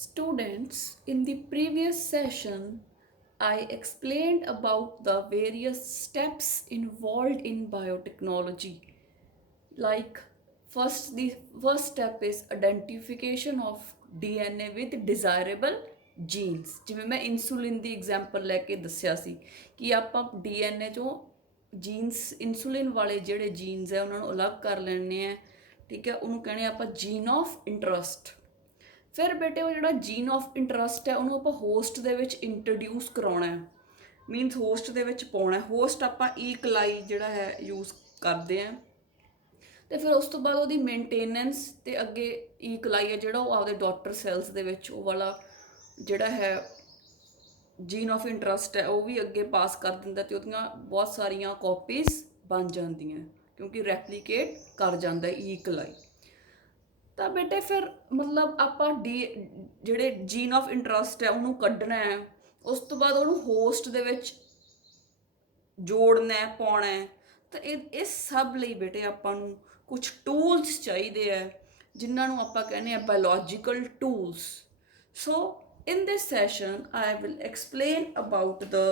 Students, in the previous session, I explained about the various steps involved in biotechnology. Like, the first step is identification of DNA with desirable genes. ਜਿਵੇਂ ਮੈਂ insulin ਦੀ example ਲੈ ਕੇ ਦੱਸਿਆ ਸੀ ਕਿ ਆਪਾਂ DNA ਚੋਂ jeans insulin ਵਾਲੇ ਜਿਹੜੇ jeans ਹੈ ਉਹਨਾਂ ਨੂੰ ਅਲੱਗ ਕਰ ਲੈਣੇ ਆ। ਠੀਕ ਹੈ, ਉਹਨੂੰ ਕਹਿੰਦੇ ਆਪਾਂ ਜੀਨ ਆਫ ਇੰਟਰਸਟ। ਫਿਰ ਬੇਟੇ ਉਹ ਜਿਹੜਾ ਜੀਨ ਆਫ ਇੰਟਰਸਟ ਹੈ ਉਹਨੂੰ ਆਪਾਂ ਹੋਸਟ ਦੇ ਵਿੱਚ ਇੰਟਰੋਡਿਊਸ ਕਰਾਉਣਾ ਹੈ, ਮੀਨਸ ਹੋਸਟ ਦੇ ਵਿੱਚ ਪਾਉਣਾ। ਹੋਸਟ ਆਪਾਂ ਈਕਲਾਈ ਜਿਹੜਾ ਹੈ ਯੂਜ਼ ਕਰਦੇ ਹਾਂ ਅਤੇ ਫਿਰ ਉਸ ਤੋਂ ਬਾਅਦ ਉਹਦੀ ਮੇਨਟੇਨੈਂਸ ਅਤੇ ਅੱਗੇ ਈਕਲਾਈ ਹੈ ਜਿਹੜਾ ਉਹ ਆਪਦੇ ਡਾਟਰ ਸੈਲਸ ਦੇ ਵਿੱਚ ਉਹ ਵਾਲਾ ਜਿਹੜਾ ਹੈ ਜੀਨ ਆਫ ਇੰਟਰਸਟ ਹੈ ਉਹ ਵੀ ਅੱਗੇ ਪਾਸ ਕਰ ਦਿੰਦਾ ਅਤੇ ਉਹਦੀਆਂ ਬਹੁਤ ਸਾਰੀਆਂ ਕਾਪੀਜ਼ ਬਣ ਜਾਂਦੀਆਂ ਕਿਉਂਕਿ ਰੈਪਲੀਕੇਟ ਕਰ ਜਾਂਦਾ ਈਕਲਾਈ। ਤਾਂ ਬੇਟੇ ਫਿਰ ਮਤਲਬ ਆਪਾਂ ਜਿਹੜੇ ਜੀਨ ਆਫ ਇੰਟਰਸਟ ਹੈ ਉਹਨੂੰ ਕੱਢਣਾ ਹੈ, ਉਸ ਤੋਂ ਬਾਅਦ ਉਹਨੂੰ ਹੋਸਟ ਦੇ ਵਿੱਚ ਜੋੜਨਾ ਪਾਉਣਾ ਹੈ। ਤਾਂ ਇਹ ਸਭ ਲਈ ਬੇਟੇ ਆਪਾਂ ਨੂੰ ਕੁਝ ਟੂਲਸ ਚਾਹੀਦੇ ਹੈ ਜਿਨ੍ਹਾਂ ਨੂੰ ਆਪਾਂ ਕਹਿੰਦੇ ਆ biological tools. So in this session I will explain about the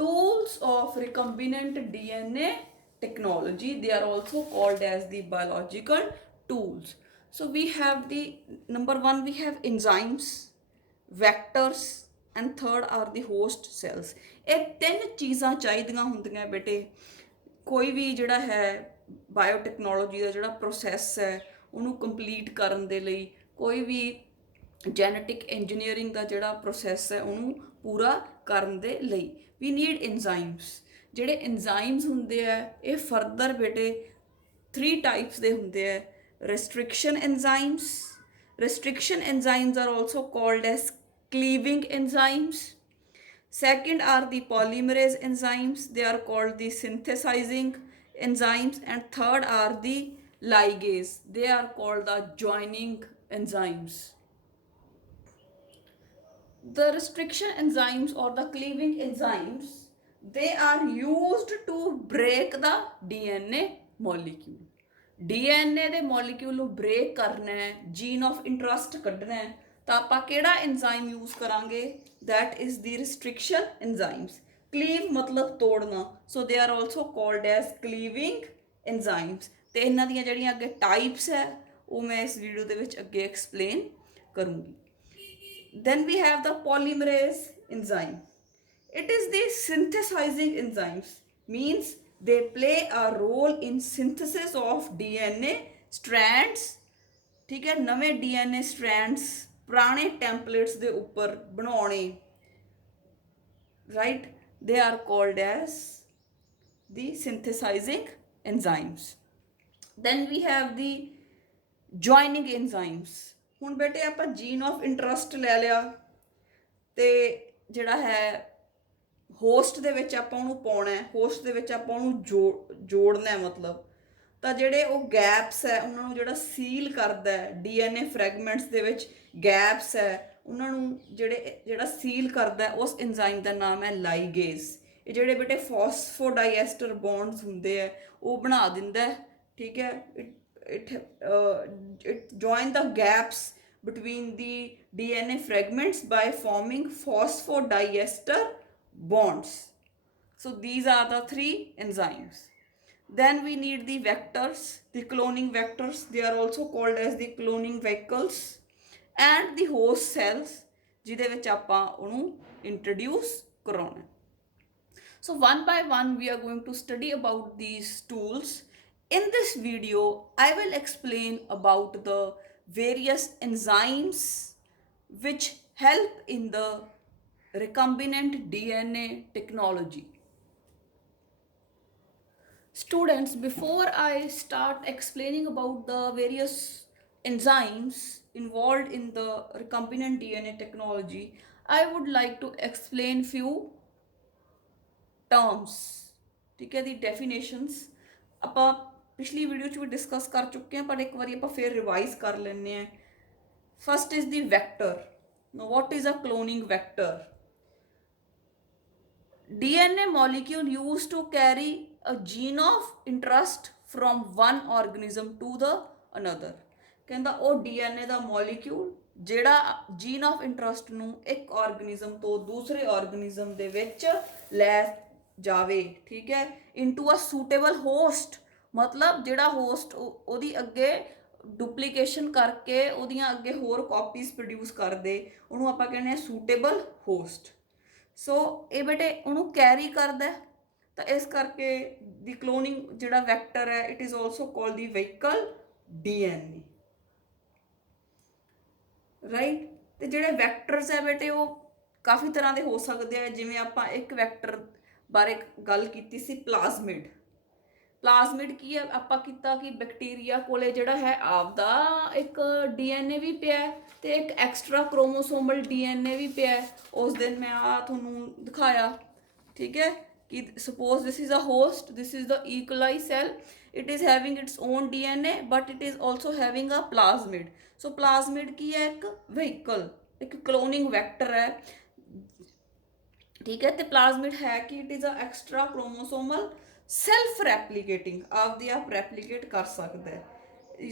tools of recombinant DNA technology. They are also called as the biological tools. So we have the number one, we have enzymes, vectors, and third are the host cells. ਇਹ ਤਿੰਨ ਚੀਜ਼ਾਂ ਚਾਹੀਦੀਆਂ ਹੁੰਦੀਆਂ ਬੇਟੇ ਕੋਈ ਵੀ ਜਿਹੜਾ ਹੈ biotechnology ਦਾ ਜਿਹੜਾ ਪ੍ਰੋਸੈਸ ਹੈ ਉਹਨੂੰ ਕੰਪਲੀਟ ਕਰਨ ਦੇ ਲਈ, ਕੋਈ ਵੀ ਜੈਨੇਟਿਕ ਇੰਜੀਨੀਅਰਿੰਗ ਦਾ ਜਿਹੜਾ ਪ੍ਰੋਸੈਸ ਹੈ ਉਹਨੂੰ ਪੂਰਾ ਕਰਨ ਦੇ ਲਈ ਵੀ ਨੀਡ ਐਨਜ਼ਾਈਮਸ। ਜਿਹੜੇ ਐਨਜ਼ਾਈਮਸ ਹੁੰਦੇ ਆ ਇਹ ਫਰਦਰ ਬੇਟੇ 3 ਟਾਈਪਸ ਦੇ ਹੁੰਦੇ ਆ। restriction enzymes are also called as cleaving enzymes. Second are the polymerase enzymes, they are called the synthesizing enzymes. And third are the ligase, they are called the joining enzymes. The restriction enzymes or the cleaving enzymes, they are used to break the DNA molecule. DNA ਦੇ molecule ਨੂੰ break ਕਰਨਾ ਹੈ, gene of interest ਕੱਢਣਾ ਹੈ, ਤਾਂ ਆਪਾਂ ਕਿਹੜਾ enzyme use ਕਰਾਂਗੇ? That is the restriction enzymes. Cleave ਮਤਲਬ ਤੋੜਨਾ, so they are also called as cleaving enzymes. ਅਤੇ ਇਹਨਾਂ ਦੀਆਂ ਜਿਹੜੀਆਂ ਅੱਗੇ ਟਾਈਪਸ ਹੈ ਉਹ ਮੈਂ ਇਸ ਵੀਡੀਓ ਦੇ ਵਿੱਚ ਅੱਗੇ ਐਕਸਪਲੇਨ ਕਰੂੰਗੀ। Then we have the polymerase enzyme. It is the synthesizing enzymes, means they play a role in synthesis of DNA strands. ठीक है, नवे DNA strands पुराने templates ਦੇ ਉੱਪਰ ਬਣਾਉਣੇ, right? They are called as the synthesizing enzymes. Then we have the joining enzymes. ਹੁਣ ਬੇਟੇ ਆਪਾਂ ਜੀਨ ਆਫ ਇੰਟਰਸਟ ਲੈ ਲਿਆ ਅਤੇ ਜਿਹੜਾ ਹੈ ਹੋਸਟ ਦੇ ਵਿੱਚ ਆਪਾਂ ਉਹਨੂੰ ਪਾਉਣਾ ਹੈ, ਹੋਸਟ ਦੇ ਵਿੱਚ ਆਪਾਂ ਉਹਨੂੰ ਜੋੜਨਾ ਮਤਲਬ। ਤਾਂ ਜਿਹੜੇ ਉਹ ਗੈਪਸ ਹੈ ਉਹਨਾਂ ਨੂੰ ਜਿਹੜਾ ਸੀਲ ਕਰਦਾ ਹੈ, DNA ਫਰੈਗਮੈਂਟਸ ਦੇ ਵਿੱਚ ਗੈਪਸ ਹੈ ਉਹਨਾਂ ਨੂੰ ਜਿਹੜਾ ਸੀਲ ਕਰਦਾ ਉਸ ਐਨਜ਼ਾਈਮ ਦਾ ਨਾਮ ਹੈ ਲਾਈਗੇਜ਼। ਇਹ ਜਿਹੜੇ ਬੇਟੇ ਫੋਸਫੋਡਾਈਐਸਟਰ ਬੌਂਡਸ ਹੁੰਦੇ ਹੈ ਉਹ ਬਣਾ ਦਿੰਦਾ। ਠੀਕ ਹੈ, it join the gaps between the DNA fragments by forming phosphodiester bonds. So these are the 3 enzymes. Then we need the vectors, the cloning vectors. They are also called as the cloning vehicles. And the host cells ਜਿਹਦੇ ਵਿੱਚ ਆਪਾਂ ਉਹਨੂੰ introduce ਕਰਾਉਣਾ। So one by one we are going to study about these tools. In this video, I will explain about the various enzymes which help in the recombinant DNA technology. Students, before I start explaining about the various enzymes involved in the recombinant DNA technology, I would like to explain few terms. ठीक है, the definitions ਆਪਾਂ ਪਿਛਲੀ video 'ਚ ਵੀ discuss ਕਰ ਚੁੱਕੇ ਹਾਂ ਪਰ ਇੱਕ ਵਾਰੀ ਆਪਾਂ ਫਿਰ ਰਿਵਾਈਜ਼ ਕਰ ਲੈਂਦੇ ਹਾਂ। First is the vector. What is a cloning vector? DNA molecule used to carry a gene of interest from one organism to the another. ਕਹਿੰਦਾ ਉਹ DNA ਦਾ ਮੋਲੀਕਿਊਲ ਜਿਹੜਾ ਜੀਨ ਆਫ ਇੰਟਰਸਟ ਨੂੰ ਇੱਕ ਆਰਗੇਨਿਜ਼ਮ ਤੋਂ ਦੂਸਰੇ ਆਰਗੇਨਿਜ਼ਮ ਦੇ ਵਿੱਚ ਲੈ ਜਾਵੇ, ਠੀਕ ਹੈ, ਇਨਟੂ ਅ ਸੂਟੇਬਲ ਹੋਸਟ, ਮਤਲਬ ਜਿਹੜਾ ਹੋਸਟ ਉਹਦੀ ਅੱਗੇ ਡੁਪਲੀਕੇਸ਼ਨ ਕਰਕੇ ਉਹਦੀਆਂ ਅੱਗੇ ਹੋਰ ਕਾਪੀਜ਼ ਪ੍ਰੋਡਿਊਸ ਕਰਦੇ, ਉਹਨੂੰ ਆਪਾਂ ਕਹਿੰਦੇ ਆ ਸੂਟੇਬਲ ਹੋਸਟ। ਸੋ ਇਹ ਬੇਟੇ ਉਹਨੂੰ ਕੈਰੀ ਕਰਦਾ, ਤਾਂ ਇਸ ਕਰਕੇ ਦੀ ਕਲੋਨਿੰਗ ਜਿਹੜਾ ਵੈਕਟਰ ਹੈ it is also called the vehicle DNA, right. ਤੇ ਜਿਹੜੇ ਵੈਕਟਰਸ ਹੈ ਬੇਟੇ ਉਹ ਕਾਫੀ ਤਰ੍ਹਾਂ ਦੇ ਹੋ ਸਕਦੇ ਆ, ਜਿਵੇਂ ਆਪਾਂ ਇੱਕ ਵੈਕਟਰ ਬਾਰੇ ਗੱਲ ਕੀਤੀ ਸੀ, ਪਲਾਜ਼ਮਿਡ। ਪਲਾਜ਼ਮਿਡ ਕੀ ਹੈ, ਆਪਾਂ ਕੀਤਾ ਕਿ ਬੈਕਟੀਰੀਆ ਕੋਲੇ ਜਿਹੜਾ ਹੈ ਆਪਦਾ ਇੱਕ ਡੀਐਨਏ ਵੀ ਪਿਆ ਤੇ ਇੱਕ ਐਕਸਟਰਾ ਕ੍ਰੋਮੋਸੋਮਲ ਡੀਐਨਏ ਵੀ ਪਿਆ। ਉਸ ਦਿਨ ਮੈਂ ਆ ਤੁਹਾਨੂੰ ਦਿਖਾਇਆ, ਠੀਕ ਹੈ, ਕਿ suppose this is a host, this is the E. coli cell, it is having its own DNA but it is also having a plasmid। so plasmid ਕੀ ਹੈ, ਇੱਕ vehicle, ਇੱਕ cloning vector ਹੈ, ਠੀਕ ਹੈ। ਤੇ plasmid ਹੈ ਕਿ it is a extra chromosomal self replicating, ਆਪਦੇ ਆਪ replicate ਕਰ ਸਕਦਾ ਹੈ,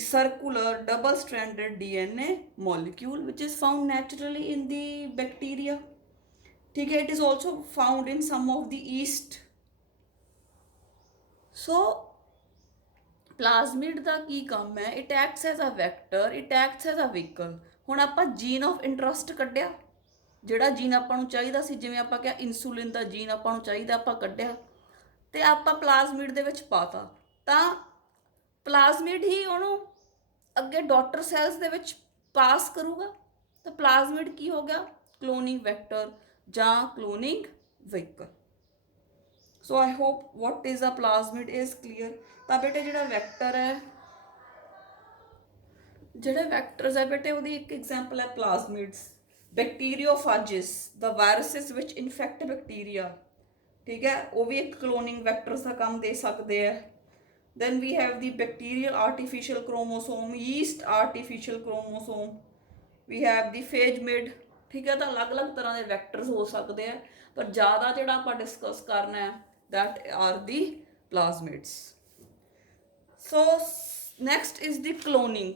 circular double stranded DNA molecule which is found naturally in the bacteria, ठीक है। it is also found in some of the yeast। so plasmid ਦਾ ਕੀ ਕੰਮ ਹੈ, it acts as a vector, it acts as a vehicle। ਹੁਣ ਆਪਾਂ jean of interest ਕੱਢਿਆ, ਜਿਹੜਾ jean ਆਪਾਂ ਨੂੰ ਚਾਹੀਦਾ ਸੀ, ਜਿਵੇਂ ਆਪਾਂ ਕਿਹਾ ਇਨਸੂਲਿਨ ਦਾ ਜੀਨ ਆਪਾਂ ਨੂੰ ਚਾਹੀਦਾ, ਆਪਾਂ ਕੱਢਿਆ ਤੇ ਆਪਾਂ ਪਲਾਜ਼ਮਿਡ ਦੇ ਵਿੱਚ ਪਾਤਾ, ਤਾਂ ਪਲਾਜ਼ਮਿਡ ਹੀ ਉਹਨੂੰ ਅੱਗੇ ਡਾਟਰ ਸੈਲਸ ਦੇ ਵਿੱਚ ਪਾਸ ਕਰੂਗਾ, ਤਾਂ ਪਲਾਜ਼ਮਿਡ ਕੀ ਹੋ ਗਿਆ, ਕਲੋਨਿੰਗ ਵੈਕਟਰ ਜਾਂ cloning vehicle. So I hope what is a plasmid is clear। ਤਾਂ ਬੇਟੇ ਜਿਹੜਾ ਵੈਕਟਰ ਹੈ, ਜਿਹੜੇ ਵੈਕਟਰਸ ਹੈ ਬੇਟੇ ਉਹਦੀ ਇੱਕ ਐਗਜ਼ਾਮਪਲ ਹੈ ਪਲਾਜ਼ਮਿਡਸ, ਬੈਕਟੀਰੀਓਫਾਜਿਸ, ਦ ਵਾਇਰਸਿਸ ਵਿਚ ਇਨਫੈਕਟ ਬੈਕਟੀਰੀਆ, ਠੀਕ ਹੈ, ਉਹ ਵੀ ਇੱਕ ਕਲੋਨਿੰਗ ਵੈਕਟਰਸ ਦਾ ਕੰਮ ਦੇ ਸਕਦੇ ਹੈ। then we have the bacterial artificial chromosome, yeast artificial chromosome, we have the phage mid, ਠੀਕ ਹੈ। ਤਾਂ ਅਲੱਗ-ਅਲੱਗ ਤਰ੍ਹਾਂ ਦੇ ਵੈਕਟਰਸ ਹੋ ਸਕਦੇ ਆ, ਪਰ ਜ਼ਿਆਦਾ ਜਿਹੜਾ ਆਪਾਂ ਡਿਸਕਸ ਕਰਨਾ ਹੈ that are the plasmids। so next is the cloning।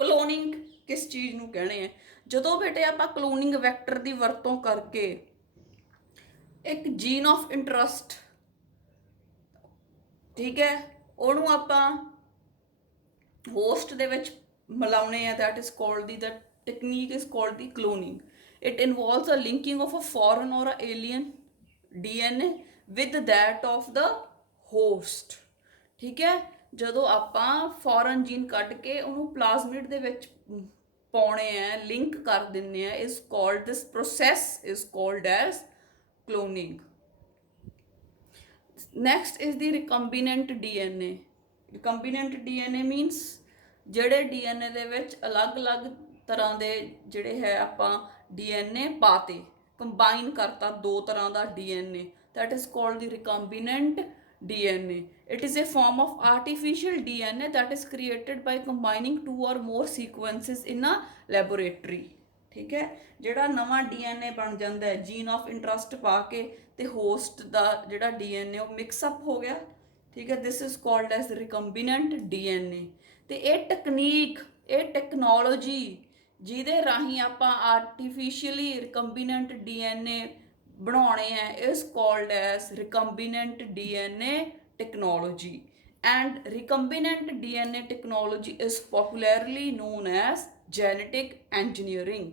cloning ਕਿਸ ਚੀਜ਼ ਨੂੰ ਕਹਿੰਦੇ ਆ, ਜਦੋਂ ਬੇਟੇ ਆਪਾਂ ਕਲੋਨਿੰਗ ਵੈਕਟਰ ਦੀ ਵਰਤੋਂ ਕਰਕੇ ਇੱਕ ਜੀਨ ਆਫ ਇੰਟਰਸਟ, ਠੀਕ ਹੈ, ਉਹਨੂੰ ਆਪਾਂ ਹੋਸਟ ਦੇ ਵਿੱਚ ਮਿਲਾਉਣੇ ਆ, that is called the technique is called the cloning। it involves a linking of a foreign or a alien DNA with that of the host, ਠੀਕ ਹੈ। ਜਦੋਂ ਆਪਾਂ ਫੋਰਨ ਜੀਨ ਕੱਢ ਕੇ ਉਹਨੂੰ ਪਲਾਜ਼ਮਿਡ ਦੇ ਵਿੱਚ ਪਾਉਣੇ ਆ, ਲਿੰਕ ਕਰ ਦਿੰਦੇ ਆ, is called, this process is called as cloning। next is the recombinant DNA। recombinant DNA means ਜਿਹੜੇ DNA ਦੇ ਵਿੱਚ ਅਲੱਗ-ਅਲੱਗ ਤਰ੍ਹਾਂ ਦੇ ਜਿਹੜੇ ਹੈ ਆਪਾਂ DNA ਪਾਤੇ, ਕੰਬਾਈਨ ਕਰਤਾ ਦੋ ਤਰ੍ਹਾਂ ਦਾ DNA, that is called the recombinant DNA। it is a form of artificial DNA that is created by combining two or more sequences in a laboratory, ਠੀਕ ਹੈ। ਜਿਹੜਾ ਨਵਾਂ DNA ਬਣ ਜਾਂਦਾ ਹੈ ਜੀਨ ਆਫ ਇੰਟਰਸਟ ਪਾ ਕੇ, ਤੇ ਹੋਸਟ ਦਾ ਜਿਹੜਾ DNA ਉਹ ਮਿਕਸਅਪ ਹੋ ਗਿਆ, ਠੀਕ ਹੈ, this is called as recombinant DNA। ਤੇ ਇਹ ਟੈਕਨੀਕ, ਇਹ ਟੈਕਨੋਲੋਜੀ ਜਿਹਦੇ ਰਾਹੀਂ ਆਪਾਂ ਆਰਟੀਫਿਸ਼ੀਅਲੀ ਰਿਕੰਬੀਨੈਂਟ DNA ਬਣਾਉਣੇ ਆ, is called as recombinant DNA technology। and recombinant DNA technology is popularly known as genetic engineering।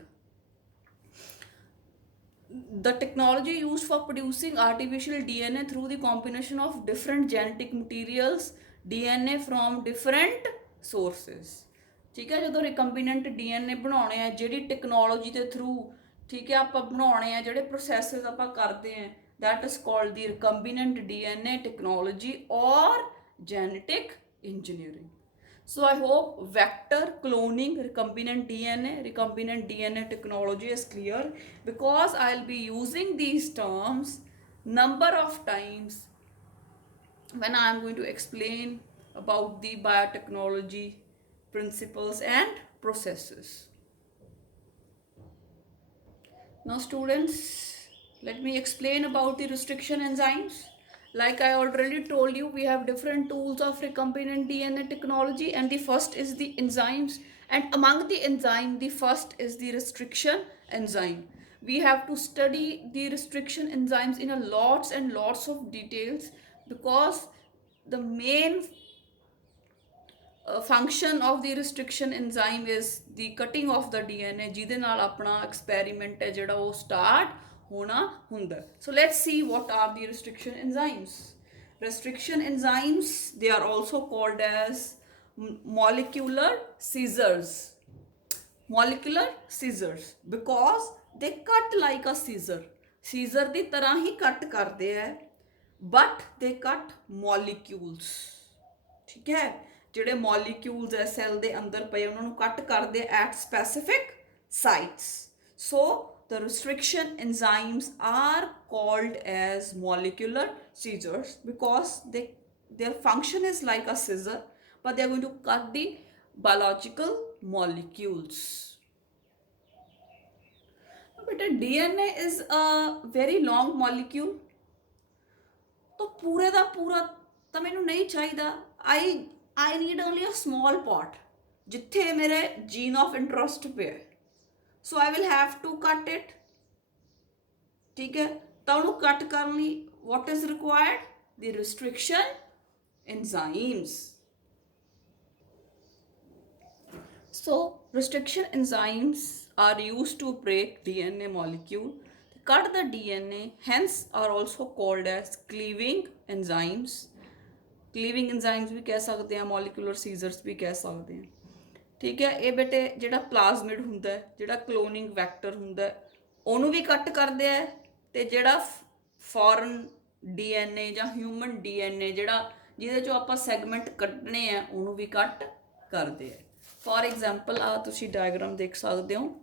the technology used for producing artificial DNA through the combination of different genetic materials, DNA from different sources, ਠੀਕ ਹੈ। ਜਦੋਂ ਰਿਕੰਬੀਨੈਂਟ DNA ਬਣਾਉਣੇ ਆ, ਜਿਹੜੀ technology ਦੇ through, ਠੀਕ ਹੈ, ਆਪਾਂ ਬਣਾਉਣੇ ਆ, ਜਿਹੜੇ ਪ੍ਰੋਸੈਸਿਸ ਆਪਾਂ ਕਰਦੇ ਆ, that is called the recombinant DNA technology or genetic engineering। so I hope vector, cloning, recombinant DNA technology is clear, because I'll be using these terms number of times when I am going to explain about the biotechnology principles and processes। now students, let me explain about the restriction enzymes। like I already told you, we have different tools of recombinant DNA technology, and the first is the enzymes, And among the enzyme, the first is the restriction enzyme. We have to study the restriction enzymes in a lots and lots of details, because the main function of the restriction enzyme is the cutting of the DNA, ਜਿਹਦੇ ਨਾਲ ਆਪਣਾ experiment ਹੈ ਜਿਹੜਾ ਉਹ start ਹੋਣਾ ਹੁੰਦਾ. So let's see what are the restriction enzymes. Restriction enzymes, they are also called as molecular scissors. Molecular scissors because they cut like a scissor. Scissor ਦੀ ਤਰ੍ਹਾਂ ਹੀ ਕੱਟ ਕਰਦੇ ਹੈ, but they cut molecules. ਠੀਕ ਹੈ, ਜਿਹੜੇ molecules ਹੈ cell ਦੇ ਅੰਦਰ ਪਏ ਉਹਨਾਂ ਨੂੰ ਕੱਟ ਕਰਦੇ at specific sites. So the restriction enzymes are called as molecular scissors because their function is like a scissor, but they are going to cut the biological molecules. But DNA is a very long molecule. तो पूरे ਦਾ पूरा ਤਾਂ ਮੈਨੂੰ ਨਹੀਂ ਚਾਹੀਦਾ. I need only a small part ਜਿੱਥੇ ਮੇਰੇ gene of interest ਪਿਆ. So I will have to cut it. ਠੀਕ ਹੈ, ਤਾਂ ਉਹਨੂੰ ਕੱਟ ਕਰਨ ਲਈ what is required? The restriction enzymes. So restriction enzymes are used to break DNA molecule, cut the DNA, hence are also called as cleaving enzymes. Cleaving enzymes ਵੀ ਕਹਿ ਸਕਦੇ ਹਾਂ, molecular scissors ਵੀ ਕਹਿ ਸਕਦੇ ਹਾਂ. ਠੀਕ ਹੈ, ਇਹ ਬੇਟੇ ਜਿਹੜਾ ਪਲਾਜ਼ਮਿਡ ਹੁੰਦਾ ਹੈ, ਜਿਹੜਾ ਕਲੋਨਿੰਗ ਵੈਕਟਰ ਹੁੰਦਾ ਹੈ, ਉਹਨੂੰ ਵੀ ਕੱਟ ਕਰਦੇ ਆ, ਤੇ ਜਿਹੜਾ ਫੋਰਨ DNA ਜਾਂ ਹਿਊਮਨ DNA ਜਿਹੜਾ ਜਿਹਦੇ ਚੋਂ ਆਪਾਂ ਸੈਗਮੈਂਟ ਕੱਢਣੇ ਆ ਉਹਨੂੰ ਵੀ ਕੱਟ ਕਰਦੇ ਆ. ਫੋਰ ਐਗਜ਼ਾਮਪਲ ਆ ਤੁਸੀਂ ਡਾਇਗਰਾਮ ਦੇਖ ਸਕਦੇ ਹੋ,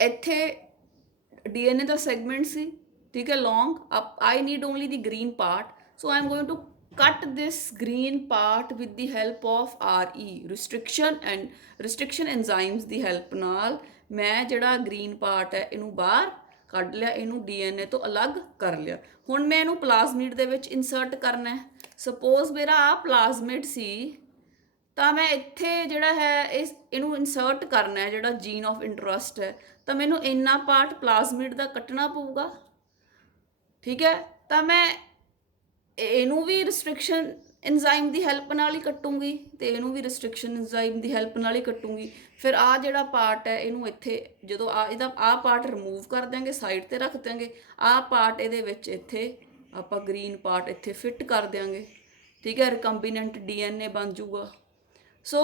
ਇੱਥੇ DNA ਦਾ ਸੈਗਮੈਂਟ ਸੀ, ਠੀਕ ਹੈ, ਲੌਂਗ. I need only the green part, so I'm going to cut this green part with the help of restriction enzymes the help ਨਾਲ ਮੈਂ ਜਿਹੜਾ green part ਹੈ ਇਹਨੂੰ ਬਾਹਰ ਕੱਢ ਲਿਆ, ਇਹਨੂੰ DNA ਤੋਂ ਅਲੱਗ ਕਰ ਲਿਆ. ਹੁਣ ਮੈਂ ਇਹਨੂੰ ਪਲਾਜ਼ਮਿਡ ਦੇ ਵਿੱਚ ਇਨਸਰਟ ਕਰਨਾ ਹੈ. ਸਪੋਜ਼ ਮੇਰਾ ਆ ਪਲਾਜ਼ਮਿਡ ਸੀ, ਤਾਂ ਮੈਂ ਇੱਥੇ ਜਿਹੜਾ ਹੈ ਇਹਨੂੰ ਇਨਸਰਟ ਕਰਨਾ ਹੈ ਜਿਹੜਾ ਜੀਨ ਆਫ ਇੰਟਰਸਟ ਹੈ, ਤਾਂ ਮੈਨੂੰ ਇੰਨਾ ਪਾਰਟ ਪਲਾਜ਼ਮਿਡ ਦਾ ਕੱਟਣਾ ਪਊਗਾ. ਠੀਕ ਹੈ, ਤਾਂ ਮੈਂ ਇਹਨੂੰ ਵੀ ਰਿਸਟ੍ਰਿਕਸ਼ਨ enzyme ਦੀ ਹੈਲਪ ਨਾਲ ਹੀ ਕੱਟੂੰਗੀ, ਤੇ ਇਹਨੂੰ ਵੀ ਰਿਸਟ੍ਰਿਕਸ਼ਨ enzyme ਦੀ ਹੈਲਪ ਨਾਲ ਹੀ ਕੱਟੂੰਗੀ. ਫਿਰ ਆ ਜਿਹੜਾ ਪਾਰਟ ਹੈ ਇਹਨੂੰ ਇੱਥੇ ਜਦੋਂ ਇਹਦਾ ਆਹ ਪਾਰਟ ਰਿਮੂਵ ਕਰ ਦਿਆਂਗੇ, ਸਾਈਡ 'ਤੇ ਰੱਖ ਦਿਆਂਗੇ, ਆਹ ਪਾਰਟ ਇਹਦੇ ਵਿੱਚ ਇੱਥੇ ਆਪਾਂ ਗ੍ਰੀਨ ਪਾਰਟ ਇੱਥੇ ਫਿੱਟ ਕਰ ਦਿਆਂਗੇ. ਠੀਕ ਹੈ, ਰਿਕੰਬੀਨੈਂਟ DNA ਬਣ ਜੂਗਾ. ਸੋ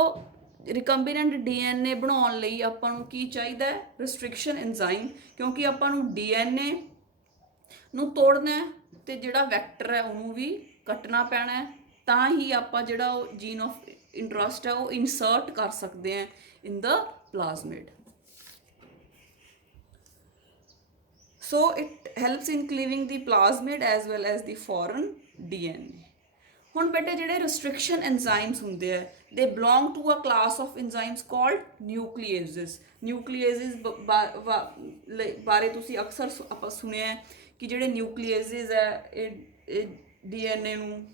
ਰਿਕੰਬੀਨੈਂਟ DNA ਬਣਾਉਣ ਲਈ ਆਪਾਂ ਨੂੰ ਕੀ ਚਾਹੀਦਾ ਹੈ? ਰਿਸਟ੍ਰਿਕਸ਼ਨ enzyme, ਕਿਉਂਕਿ ਆਪਾਂ ਨੂੰ DNA ਨੂੰ ਤੋੜਨਾ ਹੈ ਤੇ ਜਿਹੜਾ ਵੈਕਟਰ ਹੈ ਉਹਨੂੰ ਵੀ ਕੱਟਣਾ ਪੈਣਾ ਹੈ, ਤਾਂ ਹੀ ਆਪਾਂ ਜਿਹੜਾ ਉਹ ਜੀਨ ਆਫ ਇੰਟਰਸਟ ਹੈ ਉਹ ਇਨਸਰਟ ਕਰ ਸਕਦੇ ਹਾਂ ਇਨ ਦ ਪਲਾਜ਼ਮਿਡ. So it helps in cleaving the plasmid as well as the foreign DNA. ਹੁਣ ਬੇਟੇ ਜਿਹੜੇ restriction enzymes ਹੁੰਦੇ ਆ, they belong to a class of enzymes called nucleases. Nucleases ਬਾਰੇ ਤੁਸੀਂ ਅਕਸਰ ਆਪਾਂ ਸੁਣਿਆ ਕਿ ਜਿਹੜੇ nucleases ਹੈ ਇਹ DNA ਨੂੰ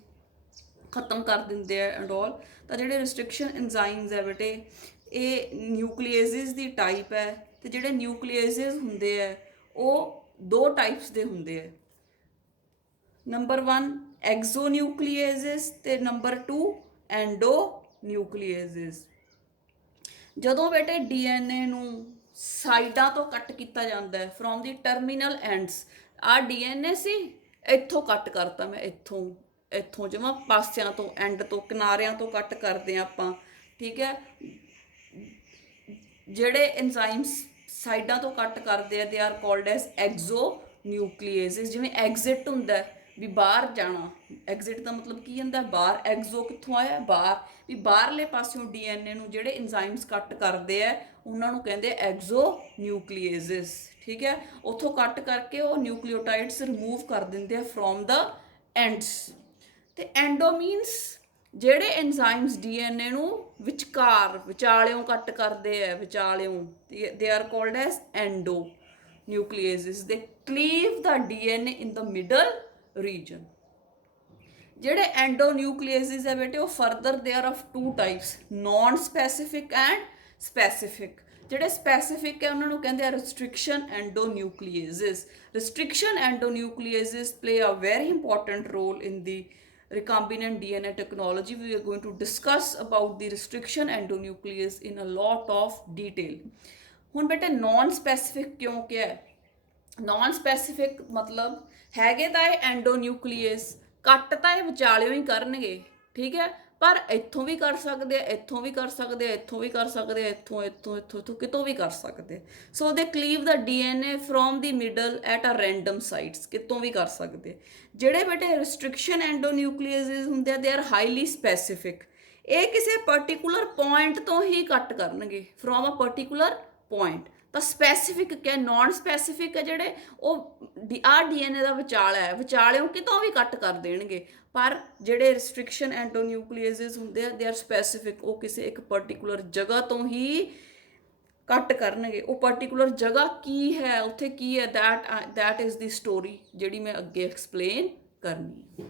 ਖਤਮ ਕਰ ਦਿੰਦੇ ਆ ਐਂਡ ਆਲ. ਤਾਂ ਜਿਹੜੇ restriction enzymes ਹੈ ਬੇਟੇ ਇਹ nucleases ਦੀ ਟਾਈਪ ਹੈ, ਤੇ ਜਿਹੜੇ nucleases ਹੁੰਦੇ ਆ ਉਹ ਦੋ ਟਾਈਪਸ ਦੇ ਹੁੰਦੇ ਆ. ਨੰਬਰ 1 ਐਗਜ਼ੋਨਿਊਕਲੀਏਸਿਸ ਤੇ ਨੰਬਰ 2 ਐਂਡੋਨਿਊਕਲੀਏਸਿਸ. ਜਦੋਂ ਬੇਟੇ DNA ਨੂੰ ਸਾਈਡਾਂ ਤੋਂ ਕੱਟ ਕੀਤਾ ਜਾਂਦਾ ਹੈ ਫਰੋਮ ਦੀ ਟਰਮੀਨਲ ਐਂਡਸ, ਆ DNA ਸੀ ਇੱਥੋਂ ਕੱਟ ਕਰਤਾ ਮੈਂ, ਇੱਥੋਂ ਜਿਵੇਂ ਪਾਸਿਆਂ ਤੋਂ ਐਂਡ ਤੋਂ ਕਿਨਾਰਿਆਂ ਤੋਂ ਕੱਟ ਕਰਦੇ ਆ ਆਪਾਂ. ਠੀਕ ਹੈ, ਜਿਹੜੇ ਐਂਜ਼ਾਈਮਸ ਸਾਈਡਾਂ ਤੋਂ ਕੱਟ ਕਰਦੇ ਆ ਦੇ ਆਰ ਕਾਲਡ ਐਸ ਐਗਜ਼ੋਨਿਊਕਲੀਏਸਿਸ. ਜਿਵੇਂ ਐਗਜ਼ਿਟ ਹੁੰਦਾ ਵੀ ਬਾਹਰ ਜਾਣਾ, ਐਗਜ਼ਿਟ ਦਾ ਮਤਲਬ ਕੀ ਹੁੰਦਾ ਬਾਹਰ, ਐਗਜ਼ੋ ਕਿੱਥੋਂ ਆਇਆ ਬਾਹਰ, ਵੀ ਬਾਹਰਲੇ ਪਾਸਿਓਂ DNA ਨੂੰ ਜਿਹੜੇ ਐਂਜ਼ਾਈਮਸ ਕੱਟ ਕਰਦੇ ਆ ਉਹਨਾਂ ਨੂੰ ਕਹਿੰਦੇ ਐਗਜ਼ੋਨਿਊਕਲੀਏਸਿਸ. ਠੀਕ ਹੈ, ਉੱਥੋਂ ਕੱਟ ਕਰਕੇ ਉਹ ਨਿਊਕਲੀਓਟਾਈਡਸ ਰਿਮੂਵ ਕਰ ਦਿੰਦੇ ਆ ਫਰੋਮ ਦ ਐਂਡਸ. ਤੇ ਐਂਡੋ ਮੀਨਸ ਜਿਹੜੇ ਐਂਜ਼ਾਈਮਸ DNA ਨੂੰ ਵਿਚਾਲਿਓਂ ਕੱਟ ਕਰਦੇ ਆ, ਵਿਚਾਲਿਓਂ, they are called as endonucleases. They cleave the DNA in the middle region. ਜਿਹੜੇ ਐਂਡੋਨਿਊਕਲੀਏਸਿਸ ਹੈ ਬੇਟੇ, ਉਹ further they are of two types, non specific and specific. ਜਿਹੜੇ ਸਪੈਸੀਫਿਕ ਹੈ ਉਹਨਾਂ ਨੂੰ ਕਹਿੰਦੇ ਆ restriction endonucleases. Restriction endonucleases play a very important role in the recombinant DNA technology. We are going to discuss about the restriction endonuclease in a lot of detail. ਹੁਣ ਬੇਟੇ ਨॉन specific ਕਿਉਂ ਕਿਹਾ ਹੈ? ਨॉन ਸਪੈਸੀਫਿਕ ਮਤਲਬ ਹੈਗੇ ਤਾਂ ਇਹ ਐਂਡੋਨਿਊਕਲੀਏਸ, ਕੱਟ ਤਾਂ ਇਹ ਵਿਚਾਲਿਓਂ ਹੀ ਕਰਨਗੇ, ਠੀਕ ਹੈ, ਪਰ ਇੱਥੋਂ ਵੀ ਕਰ ਸਕਦੇ ਆ, ਇੱਥੋਂ ਵੀ ਕਰ ਸਕਦੇ ਆ, ਇੱਥੋਂ ਵੀ ਕਰ ਸਕਦੇ ਆ, ਇੱਥੋਂ ਇੱਥੋਂ ਇੱਥੋਂ ਇੱਥੋਂ ਕਿਤੋਂ ਵੀ ਕਰ ਸਕਦੇ। So they cleave the DNA from the middle at a random sites, ਕਿਤੋਂ ਵੀ ਕਰ ਸਕਦੇ। ਜਿਹੜੇ ਬੇਟੇ ਰਿਸਟ੍ਰਿਕਸ਼ਨ ਐਂਡੋਨਿਊਕਲੀਏਸਿਸ ਹੁੰਦੇ ਆ, ਦੇ ਆਰ ਹਾਈਲੀ ਸਪੈਸੀਫਿਕ। ਇਹ ਕਿਸੇ ਪਰਟੀਕੂਲਰ ਪੁਆਇੰਟ ਤੋਂ ਹੀ ਕੱਟ ਕਰਨਗੇ, ਫਰੋਮ ਅ ਪਰਟੀਕੂਲਰ ਪੁਆਇੰਟ। ਤਾਂ ਸਪੈਸੀਫਿਕ ਕਿਆ, ਨॉन ਸਪੈਸੀਫਿਕ ਹੈ ਜਿਹੜੇ ਉਹ DNA ਦਾ ਵਿਚਾਲਾ ਹੈ, ਵਿਚਾਲਿਓਂ ਕਿਤੋਂ ਵੀ ਕੱਟ ਕਰ ਦੇਣਗੇ। ਪਰ ਜਿਹੜੇ ਰਿਸਟ੍ਰਿਕਸ਼ਨ ਐਂਡੋਨਿਊਕਲੀਏਸਿਸ ਹੁੰਦੇ ਆ, ਦੇ ਆਰ ਸਪੈਸੀਫਿਕ, ਉਹ ਕਿਸੇ ਇੱਕ ਪਰਟੀਕੂਲਰ ਜਗ੍ਹਾ ਤੋਂ ਹੀ ਕੱਟ ਕਰਨਗੇ। ਉਹ ਪਰਟੀਕੂਲਰ ਜਗ੍ਹਾ ਕੀ ਹੈ, ਉੱਥੇ ਕੀ ਹੈ, ਦੈਟ ਇਜ਼ ਦੀ ਸਟੋਰੀ ਜਿਹੜੀ ਮੈਂ ਅੱਗੇ ਐਕਸਪਲੇਨ ਕਰਨੀ।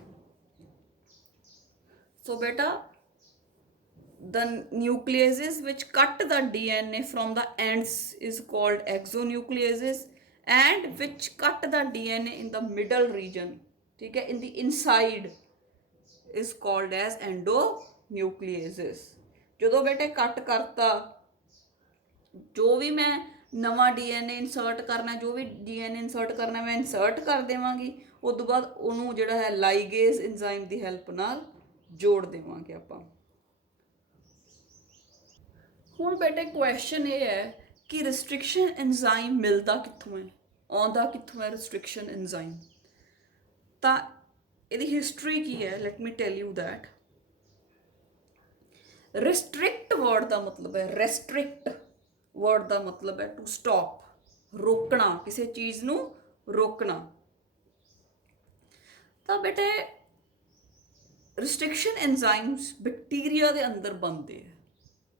ਸੋ ਬੇਟਾ, the nucleases which cut the DNA from the ends is called exonucleases, and which cut the DNA in the middle region, ठीक है, in the inside, is called as endonucleases। ਜਦੋਂ ਬੇਟੇ ਕੱਟ ਕਰਤਾ, ਜੋ ਵੀ ਮੈਂ ਨਵਾਂ DNA ਇਨਸਰਟ ਕਰਨਾ, ਜੋ ਵੀ DNA ਇਨਸਰਟ ਕਰਨਾ ਮੈਂ ਇਨਸਰਟ ਕਰ ਦੇਵਾਂਗੀ। ਉਸ ਤੋਂ ਬਾਅਦ ਉਹਨੂੰ ਜਿਹੜਾ ਹੈ ਲਾਈਗੇਜ਼ ਐਂਜ਼ਾਈਮ ਦੀ ਹੈਲਪ ਨਾਲ ਜੋੜ ਦੇਵਾਂਗੇ ਆਪਾਂ। ਹੁਣ ਬੇਟੇ ਕੁਐਸਚਨ ਇਹ ਹੈ ਕਿ ਰਿਸਟ੍ਰਿਕਸ਼ਨ ਐਂਜ਼ਾਈਮ ਮਿਲਦਾ ਕਿੱਥੋਂ ਹੈ, ਆਉਂਦਾ ਕਿੱਥੋਂ ਹੈ ਰਿਸਟ੍ਰਿਕਸ਼ਨ ਐਂਜ਼ਾਈਮ? ਤਾਂ ਇਹਦੀ ਹਿਸਟਰੀ ਕੀ ਹੈ? Let me tell you that. Restrict word ਦਾ ਮਤਲਬ ਹੈ, ਰੈਸਟ੍ਰਿਕਟ ਵਰਡ ਦਾ ਮਤਲਬ ਹੈ ਟੂ ਸਟਾਪ, ਰੋਕਣਾ, ਕਿਸੇ ਚੀਜ਼ ਨੂੰ ਰੋਕਣਾ। ਤਾਂ ਬੇਟੇ ਰਿਸਟ੍ਰਿਕਸ਼ਨ ਐਂਜ਼ਾਈਮਸ ਬੈਕਟੀਰੀਆ ਦੇ ਅੰਦਰ ਬਣਦੇ ਆ,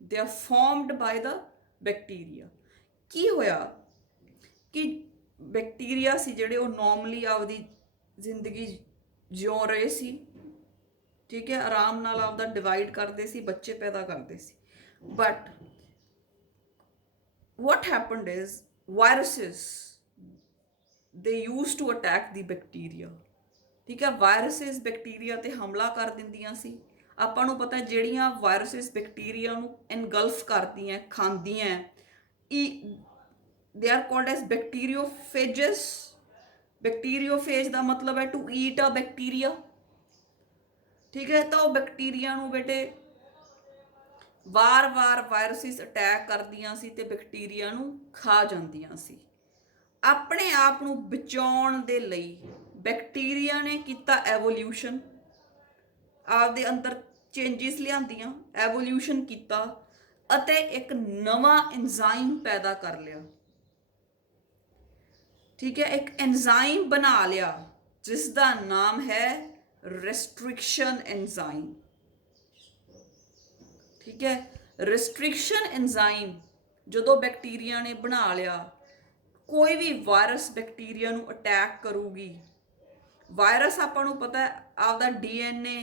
they are formed by the bacteria। ਕੀ ਹੋਇਆ ਕਿ ਬੈਕਟੀਰੀਆ ਸੀ ਜਿਹੜੇ ਉਹ ਨੋਰਮਲੀ ਆਪਦੀ ਜ਼ਿੰਦਗੀ ਜਿਉ ਰਹੇ ਸੀ, ਠੀਕ ਹੈ, ਆਰਾਮ ਨਾਲ ਆਪਦਾ ਡਿਵਾਈਡ ਕਰਦੇ ਸੀ, ਬੱਚੇ ਪੈਦਾ ਕਰਦੇ ਸੀ। But what happened is viruses, they used to attack the bacteria, ਠੀਕ ਹੈ। ਵਾਇਰਸਿਸ ਬੈਕਟੀਰੀਆ ਤੇ ਹਮਲਾ ਕਰ ਦਿੰਦੀਆਂ ਸੀ। ਆਪਾਂ ਨੂੰ ਪਤਾ ਜਿਹੜੀਆਂ ਵਾਇਰਸਿਸ ਬੈਕਟੀਰੀਆ ਨੂੰ ਇਨਗਲਫ ਕਰਦੀਆਂ, ਖਾਂਦੀਆਂ, ਦੇ ਆਰ ਕਾਲਡ ਐਸ ਬੈਕਟੀਰੀਓਫੇਜਸ। ਬੈਕਟੀਰੀਓਫੇਜ ਦਾ ਮਤਲਬ ਹੈ ਟੂ ਈਟ ਅ ਬੈਕਟੀਰੀਆ, ਠੀਕ ਹੈ। ਤਾਂ ਉਹ ਬੈਕਟੀਰੀਆ ਨੂੰ ਬੇਟੇ ਵਾਰ-ਵਾਰ ਵਾਇਰਸਿਸ ਅਟੈਕ ਕਰਦੀਆਂ ਸੀ ਤੇ ਬੈਕਟੀਰੀਆ ਨੂੰ ਖਾ ਜਾਂਦੀਆਂ ਸੀ। ਆਪਣੇ ਆਪ ਨੂੰ ਬਚਾਉਣ ਦੇ ਲਈ ਬੈਕਟੀਰੀਆ ਨੇ ਕੀਤਾ ਐਵੋਲਿਊਸ਼ਨ, ਆਪਦੇ ਅੰਦਰ ਚੇਂਜਿਸ ਲਿਆਂਦੀਆਂ, ਐਵੋਲਿਊਸ਼ਨ ਕੀਤਾ ਅਤੇ ਇੱਕ ਨਵਾਂ ਐਂਜ਼ਾਈਮ ਪੈਦਾ ਕਰ ਲਿਆ, ਠੀਕ ਹੈ। ਇੱਕ ਐਂਜ਼ਾਈਮ ਬਣਾ ਲਿਆ ਜਿਸ ਦਾ ਨਾਮ ਹੈ ਰੈਸਟ੍ਰਿਕਸ਼ਨ ਐਂਜ਼ਾਈਮ, ਠੀਕ ਹੈ। ਰੈਸਟ੍ਰਿਕਸ਼ਨ ਐਂਜ਼ਾਈਮ ਜਦੋਂ ਬੈਕਟੀਰੀਆ ਨੇ ਬਣਾ ਲਿਆ, ਕੋਈ ਵੀ ਵਾਇਰਸ ਬੈਕਟੀਰੀਆ ਨੂੰ ਅਟੈਕ ਕਰੂਗੀ। ਵਾਇਰਸ ਆਪਾਂ ਨੂੰ ਪਤਾ ਆਪਦਾ DNA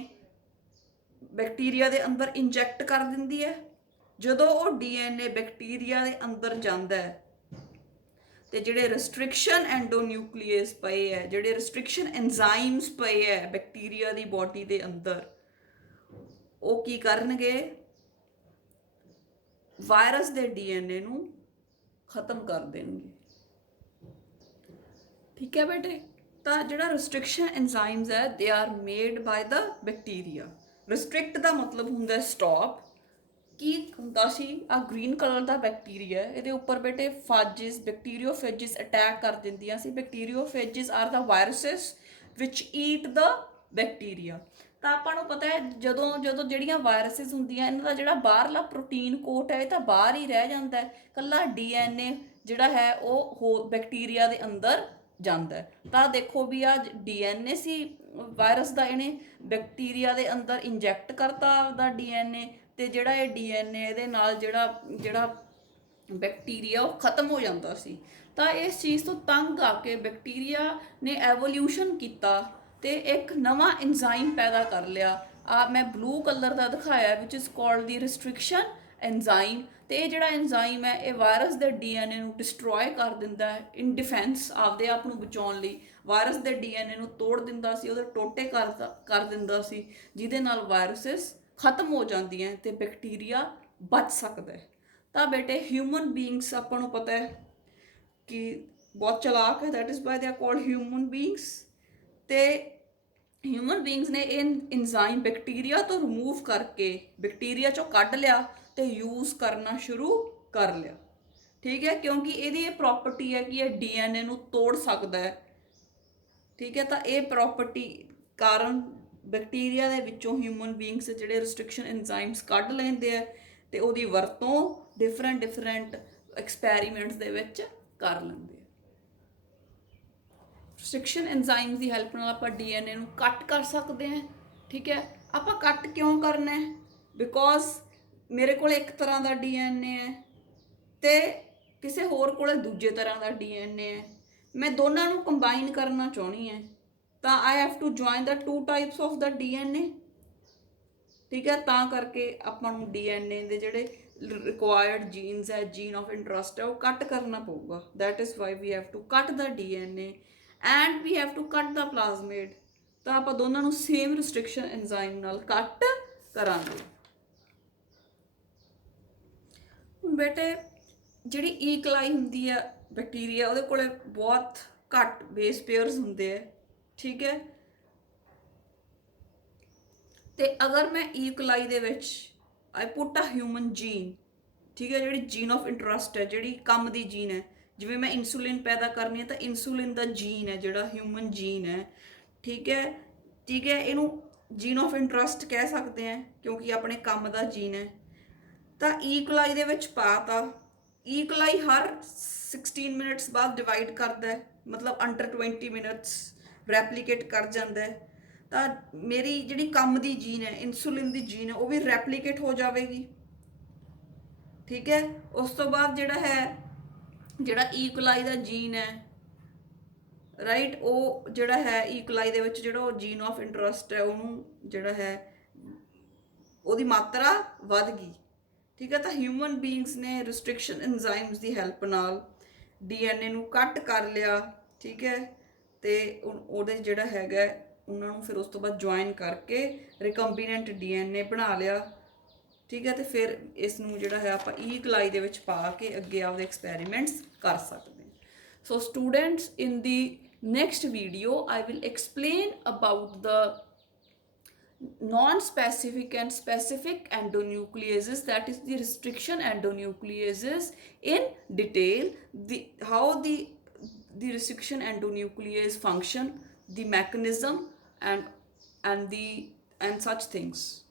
ਬੈਕਟੀਰੀਆ ਦੇ ਅੰਦਰ ਇੰਜੈਕਟ ਕਰ ਦਿੰਦੀ ਹੈ। ਜਦੋਂ ਉਹ DNA ਬੈਕਟੀਰੀਆ ਦੇ ਅੰਦਰ ਜਾਂਦਾ ਹੈ ਤੇ ਜਿਹੜੇ ਰਿਸਟ੍ਰਿਕਸ਼ਨ ਐਂਡੋਨਿਊਕਲੀਏਸ ਪਏ ਹੈ, ਜਿਹੜੇ ਰਿਸਟ੍ਰਿਕਸ਼ਨ ਐਂਜ਼ਾਈਮਸ ਪਏ ਹੈ ਬੈਕਟੀਰੀਆ ਦੀ ਬੋਡੀ ਦੇ ਅੰਦਰ, ਉਹ ਕੀ ਕਰਨਗੇ? ਵਾਇਰਸ ਦੇ DNA ਨੂੰ ਖਤਮ ਕਰ ਦੇਣਗੇ, ਠੀਕ ਹੈ ਬੇਟੇ। ਤਾਂ ਜਿਹੜਾ ਰਿਸਟ੍ਰਿਕਸ਼ਨ ਐਂਜ਼ਾਈਮਸ ਹੈ, they are made by the bacteria. Restrict ਦਾ ਮਤਲਬ ਹੁੰਦਾ ਸਟਾਪ। ਕੀ ਹੁੰਦਾ ਸੀ, ਆ ਗ੍ਰੀਨ ਕਲਰ ਦਾ ਬੈਕਟੀਰੀਆ, ਇਹਦੇ ਉੱਪਰ ਬੇਟੇ ਫਾਜਿਸ, ਬੈਕਟੀਰੀਓਫੇਜਿਸ ਅਟੈਕ ਕਰ ਦਿੰਦੀਆਂ ਸੀ। ਬੈਕਟੀਰੀਓਫੇਜਿਸ ਆਰ ਦਾ ਵਾਇਰਸਿਸ ਵਿਚ ਈਟ ਦ ਬੈਕਟੀਰੀਆ। ਤਾਂ ਆਪਾਂ ਨੂੰ ਪਤਾ ਹੈ ਜਦੋਂ ਜਿਹੜੀਆਂ ਵਾਇਰਸਿਸ ਹੁੰਦੀਆਂ, ਇਹਨਾਂ ਦਾ ਜਿਹੜਾ ਬਾਹਰਲਾ ਪ੍ਰੋਟੀਨ ਕੋਟ ਹੈ ਇਹ ਤਾਂ ਬਾਹਰ ਹੀ ਰਹਿ ਜਾਂਦਾ ਹੈ, ਇਕੱਲਾ DNA ਜਿਹੜਾ ਹੈ ਉਹ ਬੈਕਟੀਰੀਆ ਦੇ ਅੰਦਰ ਜਾਂਦਾ। ਤਾਂ ਦੇਖੋ ਵੀ ਆ DNA ਸੀ ਵਾਇਰਸ ਦਾ, ਇਹਨੇ ਬੈਕਟੀਰੀਆ ਦੇ ਅੰਦਰ ਇੰਜੈਕਟ ਕਰਤਾ ਆਪਦਾ DNA, ਤੇ ਜਿਹੜਾ ਇਹ DNA ਇਹਦੇ ਨਾਲ ਜਿਹੜਾ ਬੈਕਟੀਰੀਆ ਉਹ ਖਤਮ ਹੋ ਜਾਂਦਾ ਸੀ। ਤਾਂ ਇਸ ਚੀਜ਼ ਤੋਂ ਤੰਗ ਆ ਕੇ ਬੈਕਟੀਰੀਆ ਨੇ ਐਵੋਲਿਊਸ਼ਨ ਕੀਤਾ ਤੇ ਇੱਕ ਨਵਾਂ ਐਂਜ਼ਾਈਮ ਪੈਦਾ ਕਰ ਲਿਆ। ਆ ਮੈਂ ਬਲੂ ਕਲਰ ਦਾ ਦਿਖਾਇਆ ਵਿਚ is called the restriction enzyme. ਤੇ ਇਹ ਜਿਹੜਾ ਐਂਜ਼ਾਈਮ ਹੈ ਇਹ ਵਾਇਰਸ ਦੇ ਡੀਐਨਏ ਨੂੰ ਡਿਸਟਰੋਏ ਕਰ ਦਿੰਦਾ ਹੈ ਇਨ ਡਿਫੈਂਸ, ਆਪਦੇ ਆਪ ਨੂੰ ਬਚਾਉਣ ਲਈ। ਵਾਇਰਸ ਦੇ ਡੀਐਨਏ ਨੂੰ ਤੋੜ ਦਿੰਦਾ ਸੀ, ਉਹਦੇ ਟੋਟੇ ਕਰ ਦਿੰਦਾ ਸੀ, ਜਿਹਦੇ ਨਾਲ ਵਾਇਰਸਿਸ ਖਤਮ ਹੋ ਜਾਂਦੀਆਂ ਤੇ ਬੈਕਟੀਰੀਆ ਬਚ ਸਕਦਾ ਹੈ। ਤਾਂ ਬੇਟੇ ਹਿਊਮਨ ਬੀਇੰਗਸ ਆਪਾਂ ਨੂੰ ਪਤਾ ਹੈ ਕਿ ਬਹੁਤ ਚਲਾਕ ਹੈ, that is Y they are called human beings. ਤੇ ਹਿਊਮਨ ਬੀਇੰਗਸ ਨੇ ਇਹ ਇੰਜ਼ਾਈਮ ਬੈਕਟੀਰੀਆ ਤੋਂ ਰਿਮੂਵ ਕਰਕੇ, ਬੈਕਟੀਰੀਆ ਚੋਂ ਕੱਢ ਲਿਆ ਤੇ ਯੂਜ਼ ਕਰਨਾ ਸ਼ੁਰੂ ਕਰ ਲਿਆ। ਠੀਕ ਹੈ, ਕਿਉਂਕਿ ਇਹਦੀ ਇਹ ਪ੍ਰੋਪਰਟੀ ਹੈ ਕਿ ਇਹ ਡੀਐਨਏ ਨੂੰ ਤੋੜ ਸਕਦਾ ਹੈ। ਠੀਕ ਹੈ, ਤਾਂ ਇਹ ਪ੍ਰੋਪਰਟੀ ਕਾਰਨ ਬੈਕਟੀਰੀਆ ਦੇ ਵਿੱਚੋਂ ਹਿਊਮਨ ਬੀਇੰਗਸ ਜਿਹੜੇ ਰਿਸਟ੍ਰਿਕਸ਼ਨ ਐਂਜ਼ਾਈਮਸ ਕੱਢ ਲੈਂਦੇ ਆ ਤੇ ਉਹਦੀ ਵਰਤੋਂ ਡਿਫਰੈਂਟ ਐਕਸਪੈਰੀਮੈਂਟਸ ਦੇ ਵਿੱਚ ਕਰ ਲੈਂਦੇ ਆ। ਰਿਸਟ੍ਰਿਕਸ਼ਨ ਐਂਜ਼ਾਈਮਸ ਦੀ ਹੈਲਪ ਨਾਲ ਆਪਾਂ ਡੀਐਨਏ ਨੂੰ ਕੱਟ ਕਰ ਸਕਦੇ ਹਾਂ। ਠੀਕ ਹੈ, ਆਪਾਂ ਕੱਟ ਕਿਉਂ ਕਰਨਾ ਹੈ? ਬਿਕੋਜ਼ ਮੇਰੇ ਕੋਲ ਇੱਕ ਤਰ੍ਹਾਂ ਦਾ ਡੀਐਨਏ ਹੈ ਤੇ ਕਿਸੇ ਹੋਰ ਕੋਲ ਦੂਜੇ ਤਰ੍ਹਾਂ ਦਾ ਡੀਐਨਏ ਹੈ। ਮੈਂ ਦੋਨਾਂ ਨੂੰ ਕੰਬਾਈਨ ਕਰਨਾ ਚਾਹੁੰਦੀ ਹਾਂ, ਤਾਂ I have to join the two types of the DNA. ਠੀਕ ਹੈ, ਤਾਂ ਕਰਕੇ ਆਪਾਂ ਨੂੰ ਡੀਐਨਏ ਦੇ ਜਿਹੜੇ ਰਿਕੁਆਇਰਡ ਜੀਨਸ ਹੈ, ਜੀਨ ਆਫ ਇੰਟਰਸਟ ਹੈ, ਉਹ ਕੱਟ ਕਰਨਾ ਪਊਗਾ। That is why we have to cut the DNA and we have to cut the ਪਲਾਜ਼ਮੇਟ। ਤਾਂ ਆਪਾਂ ਦੋਨਾਂ ਨੂੰ ਸੇਮ ਰਿਸਟ੍ਰਿਕਸ਼ਨ ਐਂਜ਼ਾਈਮ ਨਾਲ ਕੱਟ ਕਰਾਂਗੇ। ਬੇਟੇ ਜਿਹੜੀ ਈਕਲਾਈ ਹੁੰਦੀ ਹੈ ਬੈਕਟੀਰੀਆ, ਉਹਦੇ ਕੋਲੇ ਬਹੁਤ ਘੱਟ ਬੇਸ ਪੇਅਰਸ ਹੁੰਦੇ ਆ। ਠੀਕ ਹੈ, ਤੇ ਅਗਰ ਮੈਂ ਈਕਲਾਈ ਦੇ ਵਿੱਚ ਆਈ ਪੁੱਟ ਅ ਹਿਊਮਨ ਜੀਨ, ਠੀਕ ਹੈ, ਜਿਹੜੀ ਜੀਨ ਆਫ ਇੰਟਰਸਟ ਹੈ, ਜਿਹੜੀ ਕੰਮ ਦੀ ਜੀਨ ਹੈ, ਜਿਵੇਂ ਮੈਂ ਇਨਸੂਲਿਨ ਪੈਦਾ ਕਰਨੀ ਹੈ ਤਾਂ ਇਨਸੂਲਿਨ ਦਾ ਜੀਨ ਹੈ ਜਿਹੜਾ ਹਿਊਮਨ ਜੀਨ ਹੈ। ਠੀਕ ਹੈ, ਠੀਕ ਹੈ, ਇਹਨੂੰ ਜੀਨ ਆਫ ਇੰਟਰਸਟ ਕਹਿ ਸਕਦੇ ਹਾਂ ਕਿਉਂਕਿ ਆਪਣੇ ਕੰਮ ਦਾ ਜੀਨ ਹੈ। ਤਾਂ ਈਕਲਾਈ ਦੇ ਵਿੱਚ ਪਾਤਾ, ਈਕਲਾਈ ਹਰ 16 ਮਿੰਟਸ ਬਾਅਦ ਡਿਵਾਈਡ ਕਰਦਾ ਹੈ, ਮਤਲਬ ਅੰਡਰ 20 ਮਿੰਟਸ ਰੈਪਲੀਕੇਟ ਕਰ ਜਾਂਦਾ ਹੈ। ਤਾਂ ਮੇਰੀ ਜਿਹੜੀ ਕੰਮ ਦੀ ਜੀਨ ਹੈ, ਇਨਸੂਲਿਨ ਦੀ ਜੀਨ ਹੈ, ਉਹ ਵੀ ਰੈਪਲੀਕੇਟ ਹੋ ਜਾਵੇਗੀ। ਠੀਕ ਹੈ, ਉਸ ਤੋਂ ਬਾਅਦ ਜਿਹੜਾ ਈਕਲਾਈ ਦਾ ਜੀਨ ਹੈ, ਰਾਈਟ, ਉਹ ਜਿਹੜਾ ਹੈ ਈਕਲਾਈ ਦੇ ਵਿੱਚ ਜਿਹੜਾ ਉਹ ਜੀਨ ਆਫ ਇੰਟਰਸਟ ਹੈ, ਉਹਨੂੰ ਜਿਹੜਾ ਹੈ ਉਹਦੀ ਮਾਤਰਾ ਵੱਧ ਗਈ। ਠੀਕ ਹੈ, ਤਾਂ ਹਿਊਮਨ ਬੀਇੰਗਸ ਨੇ ਰਿਸਟ੍ਰਿਕਸ਼ਨ ਐਂਜ਼ਾਈਮਸ ਦੀ ਹੈਲਪ ਨਾਲ ਡੀਐਨਏ ਨੂੰ ਕੱਟ ਕਰ ਲਿਆ। ਠੀਕ ਹੈ, ਤੇ ਉਹਦੇ ਜਿਹੜਾ ਹੈਗਾ ਉਹਨਾਂ ਨੂੰ ਫਿਰ ਉਸ ਤੋਂ ਬਾਅਦ ਜੁਆਇਨ ਕਰਕੇ ਰਿਕੰਬੀਨੈਂਟ ਡੀਐਨਏ ਬਣਾ ਲਿਆ। ਠੀਕ ਹੈ, ਤੇ ਫਿਰ ਇਸ ਨੂੰ ਜਿਹੜਾ ਹੈ ਆਪਾਂ ਈਕਲਾਈ ਦੇ ਵਿੱਚ ਪਾ ਕੇ ਅੱਗੇ ਆਪਦੇ ਐਕਸਪੈਰੀਮੈਂਟਸ ਕਰ ਸਕਦੇ ਹਾਂ। So students, in the next video I will explain about the non-specific and specific endonucleases, that is the restriction endonucleases, in detail, how the restriction endonuclease function, the mechanism, and such things.